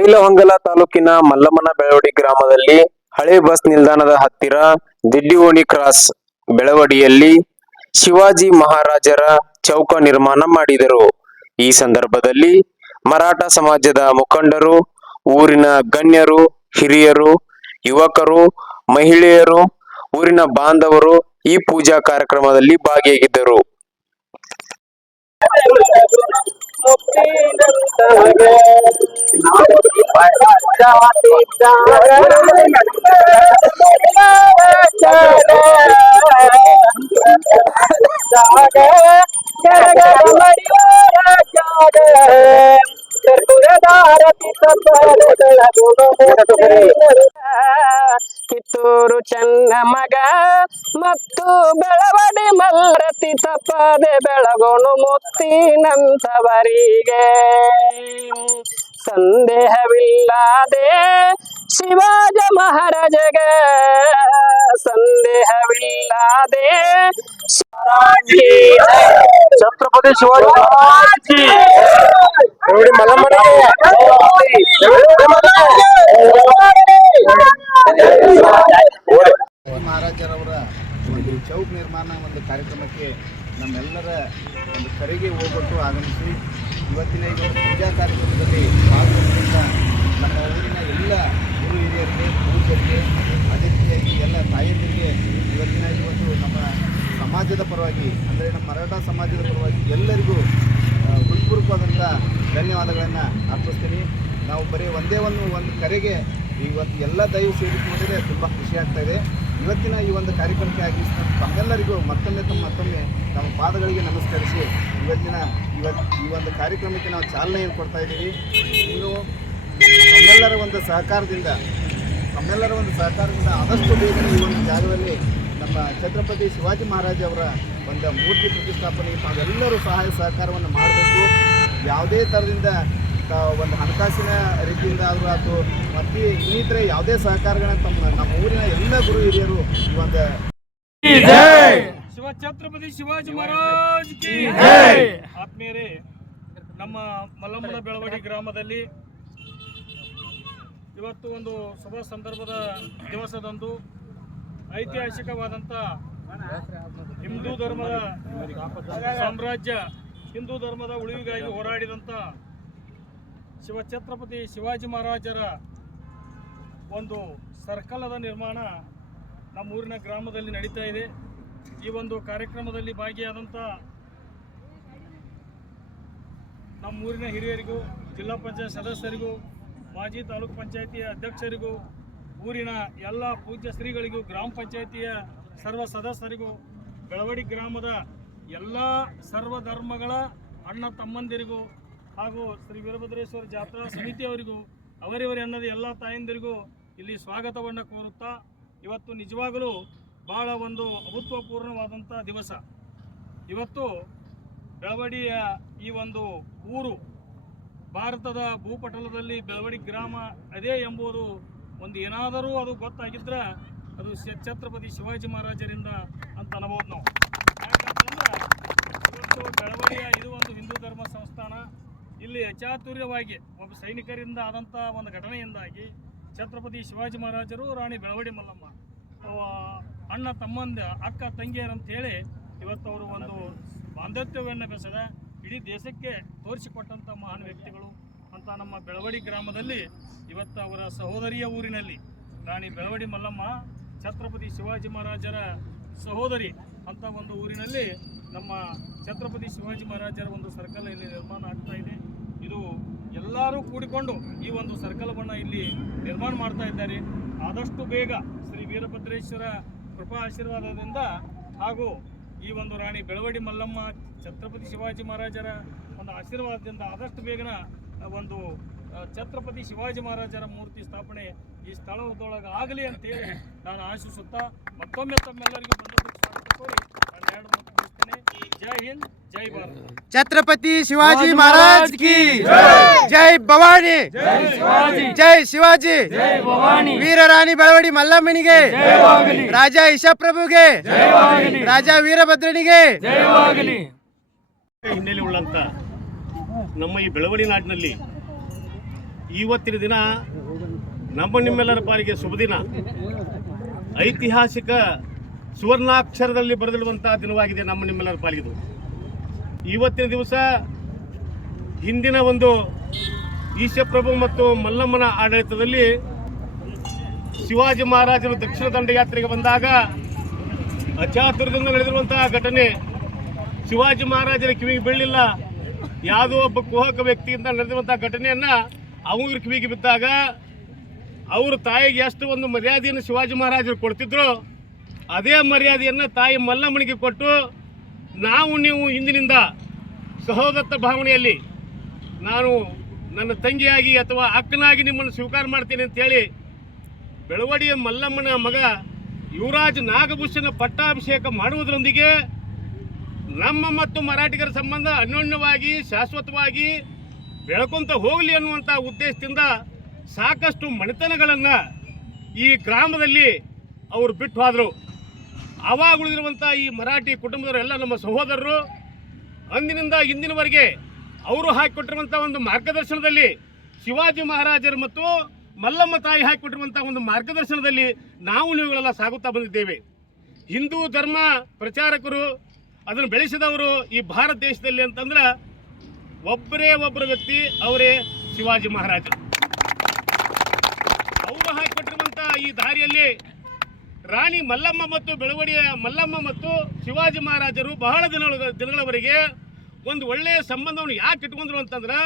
ಬೈಲಹೊಂಗಲ ತಾಲೂಕಿನ ಮಲ್ಲಮ್ಮನ ಬೆಳವಡಿ ಗ್ರಾಮದಲ್ಲಿ ಹಳೆ ಬಸ್ ನಿಲ್ದಾಣದ ಹತ್ತಿರ ದಿಡ್ಡಿಓಣಿ ಕ್ರಾಸ್ ಬೆಳವಡಿಯಲ್ಲಿ ಶಿವಾಜಿ ಮಹಾರಾಜರ ಚೌಕ ನಿರ್ಮಾಣ ಮಾಡಿದರು. ಈ ಸಂದರ್ಭದಲ್ಲಿ ಮರಾಠ ಸಮಾಜದ ಮುಖಂಡರು, ಊರಿನ ಗಣ್ಯರು, ಹಿರಿಯರು, ಯುವಕರು, ಮಹಿಳೆಯರು, ಊರಿನ ಬಾಂಧವರು ಈ ಪೂಜಾ ಕಾರ್ಯಕ್ರಮದಲ್ಲಿ ಭಾಗಿಯಾಗಿದ್ದರು. ಕಿತ್ತೂರು ಚೆನ್ನ ಮಗ ಮತ್ತು ಬೆಳವಡಿ ಮಲ್ಲರತಿ ತಪ್ಪದೆ ಬೆಳಗೋನು ಮುತ್ತಿನಂತವರಿಗೆ. ಸಂದೇಹವಿಲ್ಲದೆ ಶಿವಾಜ ಮಹಾರಾಜಗೆ ಸಂದೇಹವಿಲ್ಲದೆ ಶಿವಾಜಿ. ಛತ್ರಪತಿ ಶಿವಾಜಿ ನೋಡಿ ಮಹಾರಾಜರವರ ಒಂದು ಚೌಕ್ ನಿರ್ಮಾಣ ಒಂದು ಕಾರ್ಯಕ್ರಮಕ್ಕೆ ನಮ್ಮೆಲ್ಲರ ಒಂದು ಕರೆಗೆ ಹೋಗ್ಬಿಟ್ಟು ಆಗಮಿಸಿ ಇವತ್ತಿನ ಈ ಒಂದು ಪೂಜಾ ಕಾರ್ಯಕ್ರಮದಲ್ಲಿ ಭಾಗವಹಿಸಿದ ನಮ್ಮ ಊರಿನ ಎಲ್ಲ ಗುರು ಹಿರಿಯರಿಗೆ ಪೂಜರಿಗೆ ಅದೇ ರೀತಿಯಾಗಿ ಎಲ್ಲ ತಾಯಂದಿರಿಗೆ ಇವತ್ತಿನ ಇವತ್ತು ನಮ್ಮ ಸಮಾಜದ ಪರವಾಗಿ, ಅಂದರೆ ನಮ್ಮ ಮರಾಠ ಸಮಾಜದ ಪರವಾಗಿ ಎಲ್ಲರಿಗೂ ಹೃತ್ಪೂರ್ವಕವಾದಂಥ ಧನ್ಯವಾದಗಳನ್ನು ಅರ್ಪಿಸ್ತೀನಿ. ನಾವು ಬರೀ ಒಂದೇ ಒಂದು ಒಂದು ಕರೆಗೆ ಇವತ್ತು ಎಲ್ಲ ದಯವು ಸೇರಿಕೊಂಡಿದ್ರೆ ತುಂಬ ಖುಷಿ ಇದೆ. ಇವತ್ತಿನ ಈ ಒಂದು ಕಾರ್ಯಕ್ರಮಕ್ಕೆ ಆಗಿ ತಮ್ಮೆಲ್ಲರಿಗೂ ಮತ್ತೊಮ್ಮೆ ತಮ್ಮ ಮತ್ತೊಮ್ಮೆ ತಮ್ಮ ಪಾದಗಳಿಗೆ ನಮಸ್ಕರಿಸಿ ಇವತ್ತಿನ ಇವತ್ತು ಈ ಒಂದು ಕಾರ್ಯಕ್ರಮಕ್ಕೆ ನಾವು ಚಾಲನೆಯನ್ನು ಕೊಡ್ತಾ ಇದ್ದೀವಿ. ಇನ್ನು ತಮ್ಮೆಲ್ಲರ ಒಂದು ಸಹಕಾರದಿಂದ, ತಮ್ಮೆಲ್ಲರ ಒಂದು ಸಹಕಾರದಿಂದ ಆದಷ್ಟು ಬೇಗ ಈ ಒಂದು ಜಾಗದಲ್ಲಿ ನಮ್ಮ ಛತ್ರಪತಿ ಶಿವಾಜಿ ಮಹಾರಾಜ್ ಅವರ ಒಂದು ಮೂರ್ತಿ ಪ್ರತಿಷ್ಠಾಪನೆಗೆ ತಾವೆಲ್ಲರೂ ಸಹಾಯ ಸಹಕಾರವನ್ನು ಮಾಡಬೇಕು. ಯಾವುದೇ ಥರದಿಂದ ಒಂದು ಹಣಕಾಸಿನ ರೀತಿಯಿಂದ ಆದರೂ ಆಯಿತು ಮತ್ತು ಇನ್ನಿತರ ಯಾವುದೇ ಸಹಕಾರಗಳನ್ನ ತಮ್ಮ ನಮ್ಮ ಊರಿನ ಎಲ್ಲ ಗುರು ಹಿರಿಯರು ಈ ಒಂದು ಶಿವ ಛತ್ರಪತಿ ಶಿವಾಜಿ ಮಹಾರಾಜ್ ಕಿ ಆತ್ಮೀಯರೇ ನಮ್ಮ ಮಲ್ಲಮ್ಮನ ಬೆಳವಡಿ ಗ್ರಾಮದಲ್ಲಿ ಇವತ್ತು ಒಂದು ಶುಭ ಸಂದರ್ಭದ ದಿವಸದಂದು ಐತಿಹಾಸಿಕವಾದಂಥ ಹಿಂದೂ ಧರ್ಮದ ಸಾಮ್ರಾಜ್ಯ ಹಿಂದೂ ಧರ್ಮದ ಉಳಿವಿಗಾಗಿ ಹೋರಾಡಿದಂಥ ಶಿವ ಛತ್ರಪತಿ ಶಿವಾಜಿ ಮಹಾರಾಜರ ಒಂದು ಸರ್ಕಲದ ನಿರ್ಮಾಣ ನಮ್ಮ ಊರಿನ ಗ್ರಾಮದಲ್ಲಿ ನಡೀತಾ ಇದೆ. ಈ ಒಂದು ಕಾರ್ಯಕ್ರಮದಲ್ಲಿ ಭಾಗಿಯಾದಂಥ ನಮ್ಮ ಊರಿನ ಹಿರಿಯರಿಗೂ, ಜಿಲ್ಲಾ ಪಂಚಾಯತ್ ಸದಸ್ಯರಿಗೂ, ಮಾಜಿ ತಾಲೂಕು ಪಂಚಾಯತಿಯ ಅಧ್ಯಕ್ಷರಿಗೂ, ಊರಿನ ಎಲ್ಲ ಪೂಜ್ಯ ಶ್ರೀಗಳಿಗೂ, ಗ್ರಾಮ ಪಂಚಾಯತಿಯ ಸರ್ವ ಸದಸ್ಯರಿಗೂ, ಬೆಳವಡಿ ಗ್ರಾಮದ ಎಲ್ಲ ಸರ್ವ ಧರ್ಮಗಳ ಅಣ್ಣ ತಮ್ಮಂದಿರಿಗೂ ಹಾಗೂ ಶ್ರೀ ವೀರಭದ್ರೇಶ್ವರ ಜಾತ್ರಾ ಸಮಿತಿಯವರಿಗೂ, ಅವರಿವರಿ ಅನ್ನದ ಎಲ್ಲ ತಾಯಂದಿರಿಗೂ ಇಲ್ಲಿ ಸ್ವಾಗತವನ್ನು ಕೋರುತ್ತಾ, ಇವತ್ತು ನಿಜವಾಗಲೂ ಬಹಳ ಒಂದು ಅಭೂತಪೂರ್ಣವಾದಂಥ ದಿವಸ. ಇವತ್ತು ಬೆಳವಡಿಯ ಈ ಒಂದು ಊರು, ಭಾರತದ ಭೂಪಟಲದಲ್ಲಿ ಬೆಳವಡಿ ಗ್ರಾಮ ಅದೇ ಎಂಬುದು ಒಂದು ಏನಾದರೂ ಅದು ಗೊತ್ತಾಗಿದ್ರೆ ಅದು ಛತ್ರಪತಿ ಶಿವಾಜಿ ಮಹಾರಾಜರಿಂದ ಅಂತ ಅನ್ಬೋದು ನಾವು. ಯಾಕಂತಂದ್ರೆ, ಇವತ್ತು ಬೆಳವಡಿಯ ಇದು ಒಂದು ಹಿಂದೂ ಧರ್ಮ ಸಂಸ್ಥಾನ ಇಲ್ಲಿ ಅಚಾತುರ್ಯವಾಗಿ ಒಬ್ಬ ಸೈನಿಕರಿಂದ ಆದಂಥ ಒಂದು ಘಟನೆಯಿಂದಾಗಿ ಛತ್ರಪತಿ ಶಿವಾಜಿ ಮಹಾರಾಜರು ರಾಣಿ ಬೆಳವಡಿ ಮಲ್ಲಮ್ಮ ಅಣ್ಣ ತಮ್ಮಂದ ಅಕ್ಕ ತಂಗಿಯರು ಅಂತ ಹೇಳಿ ಇವತ್ತು ಅವರು ಒಂದು ಬಾಂಧವ್ಯವನ್ನು ಬೆಸೆದ ಇಡೀ ದೇಶಕ್ಕೆ ತೋರಿಸಿಕೊಟ್ಟಂಥ ಮಹಾನ್ ವ್ಯಕ್ತಿಗಳು ಅಂತ ನಮ್ಮ ಬೆಳವಡಿ ಗ್ರಾಮದಲ್ಲಿ ಇವತ್ತು ಅವರ ಸಹೋದರಿಯ ಊರಿನಲ್ಲಿ ರಾಣಿ ಬೆಳವಡಿ ಮಲ್ಲಮ್ಮ, ಛತ್ರಪತಿ ಶಿವಾಜಿ ಮಹಾರಾಜರ ಸಹೋದರಿ ಅಂತ ಒಂದು ಊರಿನಲ್ಲಿ ನಮ್ಮ ಛತ್ರಪತಿ ಶಿವಾಜಿ ಮಹಾರಾಜರ ಒಂದು ಸರ್ಕಲ್ ಇಲ್ಲಿ ನಿರ್ಮಾಣ ಆಗ್ತಾ ಇದು. ಎಲ್ಲರೂ ಕೂಡಿಕೊಂಡು ಈ ಒಂದು ಸರ್ಕಲ್ವನ್ನು ಇಲ್ಲಿ ನಿರ್ಮಾಣ ಮಾಡ್ತಾ ಇದ್ದಾರೆ. ಆದಷ್ಟು ಬೇಗ ಶ್ರೀ ವೀರಭದ್ರೇಶ್ವರ ಕೃಪಾ ಆಶೀರ್ವಾದದಿಂದ ಹಾಗೂ ಈ ಒಂದು ರಾಣಿ ಬೆಳವಡಿ ಮಲ್ಲಮ್ಮ, ಛತ್ರಪತಿ ಶಿವಾಜಿ ಮಹಾರಾಜರ ಒಂದು ಆಶೀರ್ವಾದದಿಂದ ಆದಷ್ಟು ಬೇಗನ ಒಂದು ಛತ್ರಪತಿ ಶಿವಾಜಿ ಮಹಾರಾಜರ ಮೂರ್ತಿ ಸ್ಥಾಪನೆ ಈ ಸ್ಥಳದೊಳಗೆ ಆಗಲಿ ಅಂತೇಳಿ ನಾನು ಆಶಿಸುತ್ತಾ ಮತ್ತೊಮ್ಮೆ ತಮ್ಮೆಲ್ಲರಿಗೂ ಬಂದದ್ದು ಸ್ವಾಗತ ಕೋರಿ ಛತ್ರಪತಿ ಶಿವಾಜಿ ಮಹಾರಾಜ್ ಕಿ ಜೈ. ಭವಾನಿ. ಜೈ ಶಿವಾಜಿ. ವೀರರಾಣಿ ಬೆಳವಡಿ ಮಲ್ಲಮ್ಮನಿಗೆ. ರಾಜ ಇಶಾಪ್ರಭುಗೆ ರಾಜ ವೀರಭದ್ರನಿಗೆ. ಹಿನ್ನೆಲೆ ಉಳ್ಳಂತ ನಮ್ಮ ಈ ಬೆಳವಡಿ ನಾಡಿನಲ್ಲಿ ಇವತ್ತಿನ ದಿನ ನಮ್ಮ ನಿಮ್ಮೆಲ್ಲರ ಪಾಲಿಗೆ ಶುಭ ದಿನ ಐತಿಹಾಸಿಕ ಸುವರ್ಣಾಕ್ಷರದಲ್ಲಿ ಬರೆದಿಡುವಂಥ ದಿನವಾಗಿದೆ ನಮ್ಮ ನಿಮ್ಮೆಲ್ಲರ ಪಾಲಿಗೆ. ಇವತ್ತಿನ ದಿವಸ ಹಿಂದಿನ ಒಂದು ಈಶಪ್ರಭು ಮತ್ತು ಮಲ್ಲಮ್ಮನ ಆಡಳಿತದಲ್ಲಿ ಶಿವಾಜಿ ಮಹಾರಾಜರು ದಕ್ಷಿಣ ದಂಡಯಾತ್ರೆಗೆ ಬಂದಾಗ ಅಚಾತುರ್ಯದಿಂದ ನಡೆದಿರುವಂತಹ ಘಟನೆ ಶಿವಾಜಿ ಮಹಾರಾಜರ ಕಿವಿಗೆ ಬೀಳಲಿಲ್ಲ. ಯಾವುದೋ ಒಬ್ಬ ಕುಹಕ ವ್ಯಕ್ತಿಯಿಂದ ನಡೆದಿರುವಂತಹ ಘಟನೆಯನ್ನ ಅವರ ಕಿವಿಗೆ ಬಿದ್ದಾಗ ಅವ್ರ ತಾಯಿಗೆ ಎಷ್ಟು ಒಂದು ಮರ್ಯಾದೆಯನ್ನು ಶಿವಾಜಿ ಮಹಾರಾಜರು ಕೊಡ್ತಿದ್ರು. ಅದೇ ಮರ್ಯಾದೆಯನ್ನು ತಾಯಿ ಮಲ್ಲಮ್ಮನಿಗೆ ಕೊಟ್ಟು ನಾವು ನೀವು ಇಂದಿನಿಂದ ಸಹೋದತ್ತ ಭಾವನೆಯಲ್ಲಿ ನಾನು ನನ್ನ ತಂಗಿಯಾಗಿ ಅಥವಾ ಅಕ್ಕನಾಗಿ ನಿಮ್ಮನ್ನು ಸ್ವೀಕಾರ ಮಾಡ್ತೇನೆ ಅಂತೇಳಿ ಬೆಳವಡಿಯ ಮಲ್ಲಮ್ಮನ ಮಗ ಯುವರಾಜ್ ನಾಗಭೂಷಣ ಪಟ್ಟಾಭಿಷೇಕ ಮಾಡುವುದರೊಂದಿಗೆ ನಮ್ಮ ಮತ್ತು ಮರಾಠಿಗರ ಸಂಬಂಧ ಅನ್ಯೋನ್ಯವಾಗಿ, ಶಾಶ್ವತವಾಗಿ ಬೆಳಕೊಂತ ಹೋಗಲಿ ಅನ್ನುವಂಥ ಉದ್ದೇಶದಿಂದ ಸಾಕಷ್ಟು ಮನೆತನಗಳನ್ನು ಈ ಗ್ರಾಮದಲ್ಲಿ ಅವರು ಬಿಟ್ಟು ಆವಾಗ ಉಳಿದಿರುವಂಥ ಈ ಮರಾಠಿ ಕುಟುಂಬದವರೆಲ್ಲ ನಮ್ಮ ಸಹೋದರರು, ಅಂದಿನಿಂದ ಇಂದಿನವರೆಗೆ ಅವರು ಹಾಕಿಕೊಟ್ಟಿರುವಂಥ ಒಂದು ಮಾರ್ಗದರ್ಶನದಲ್ಲಿ ಶಿವಾಜಿ ಮಹಾರಾಜರು ಮತ್ತು ಮಲ್ಲಮ್ಮ ತಾಯಿ ಹಾಕಿಕೊಟ್ಟಿರುವಂಥ ಒಂದು ಮಾರ್ಗದರ್ಶನದಲ್ಲಿ ನಾವು ನೀವುಗಳೆಲ್ಲ ಸಾಗುತ್ತಾ ಬಂದಿದ್ದೇವೆ. ಹಿಂದೂ ಧರ್ಮ ಪ್ರಚಾರಕರು, ಅದನ್ನು ಬೆಳೆಸಿದವರು ಈ ಭಾರತ ದೇಶದಲ್ಲಿ ಅಂತಂದ್ರೆ ಒಬ್ಬರೇ ಒಬ್ಬರ ವ್ಯಕ್ತಿ, ಅವರೇ ಶಿವಾಜಿ ಮಹಾರಾಜರು. ಅವರು ಹಾಕಿಕೊಟ್ಟಿರುವಂಥ ಈ ದಾರಿಯಲ್ಲಿ ರಾಣಿ ಮಲ್ಲಮ್ಮ ಮತ್ತು ಬೆಳವಡಿಯ ಮಲ್ಲಮ್ಮ ಮತ್ತು ಶಿವಾಜಿ ಮಹಾರಾಜರು ಬಹಳ ದಿನಗಳ ದಿನಗಳವರೆಗೆ ಒಂದು ಒಳ್ಳೆಯ ಸಂಬಂಧವನ್ನು ಯಾಕೆ ಇಟ್ಕೊಂಡ್ರು ಅಂತಂದ್ರೆ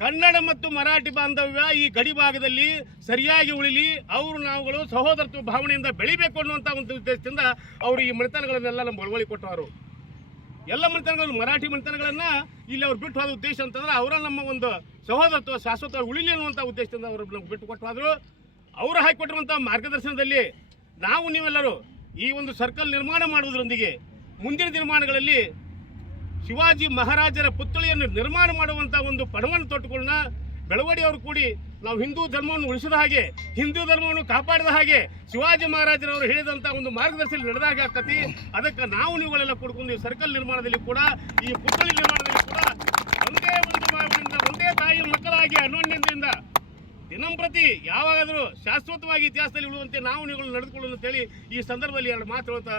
ಕನ್ನಡ ಮತ್ತು ಮರಾಠಿ ಬಾಂಧವ್ಯ ಈ ಗಡಿ ಭಾಗದಲ್ಲಿ ಸರಿಯಾಗಿ ಉಳಿಲಿ, ಅವರು ನಾವುಗಳು ಸಹೋದರತ್ವ ಭಾವನೆಯಿಂದ ಬೆಳಿಬೇಕು ಅನ್ನುವಂಥ ಒಂದು ಉದ್ದೇಶದಿಂದ ಅವರು ಈ ಮನೆತನಗಳನ್ನೆಲ್ಲ ನಮ್ಮ ಬಳುವಳಿ ಕೊಟ್ಟವರು. ಎಲ್ಲ ಮನೆತನಗಳು ಮರಾಠಿ ಮನೆತನಗಳನ್ನು ಇಲ್ಲಿ ಅವ್ರು ಬಿಟ್ಟು ಹೋದ ಉದ್ದೇಶ ಅಂತಂದ್ರೆ ಅವರ ನಮ್ಮ ಒಂದು ಸಹೋದರತ್ವ ಶಾಶ್ವತ ಉಳಿಲಿ ಅನ್ನುವಂಥ ಉದ್ದೇಶದಿಂದ ಅವರು ನಮ್ಗೆ ಬಿಟ್ಟು ಕೊಟ್ಟು ಅವರು ಹಾಕಿಕೊಟ್ಟಿರುವಂಥ ಮಾರ್ಗದರ್ಶನದಲ್ಲಿ ನಾವು ನೀವೆಲ್ಲರೂ ಈ ಒಂದು ಸರ್ಕಲ್ ನಿರ್ಮಾಣ ಮಾಡುವುದರೊಂದಿಗೆ ಮುಂದಿನ ದಿನಮಾನಗಳಲ್ಲಿ ಶಿವಾಜಿ ಮಹಾರಾಜರ ಪುತ್ಥಳಿಯನ್ನು ನಿರ್ಮಾಣ ಮಾಡುವಂಥ ಒಂದು ಪಣವನ್ನು ತೊಟ್ಟುಗಳನ್ನ ಬೆಳವಡಿಯವರು ಕೂಡಿ ನಾವು ಹಿಂದೂ ಧರ್ಮವನ್ನು ಉಳಿಸಿದ ಹಾಗೆ, ಹಿಂದೂ ಧರ್ಮವನ್ನು ಕಾಪಾಡಿದ ಹಾಗೆ ಶಿವಾಜಿ ಮಹಾರಾಜರವರು ಹೇಳಿದಂಥ ಒಂದು ಮಾರ್ಗದರ್ಶನ ನಡೆದಾಗ ಆಕತಿ. ಅದಕ್ಕೆ ನಾವು ನೀವುಗಳೆಲ್ಲ ಕೊಡ್ಕೊಂಡು ಈ ಸರ್ಕಲ್ ನಿರ್ಮಾಣದಲ್ಲಿ ಕೂಡ, ಈ ಪುತ್ಥಳಿ ನಿರ್ಮಾಣದಲ್ಲಿ ಕೂಡ ಒಂದೇ ಒಂದು ಒಂದೇ ತಾಯಿಯ ಮಕ್ಕಳಾಗಿ ಅನ್ಯೋನ್ಯತೆಯಿಂದ ದಿನಂಪ್ರತಿ ಯಾವಾಗಾದರೂ ಶಾಶ್ವತವಾಗಿ ಇತಿಹಾಸದಲ್ಲಿ ಉಳುವಂತೆ ನಾವು ನೀವುಗಳು ನಡೆದುಕೊಳ್ಳಲು ಅಂತೇಳಿ ಈ ಸಂದರ್ಭದಲ್ಲಿ ಎರಡು ಮಾತು ಹೇಳ್ತಾ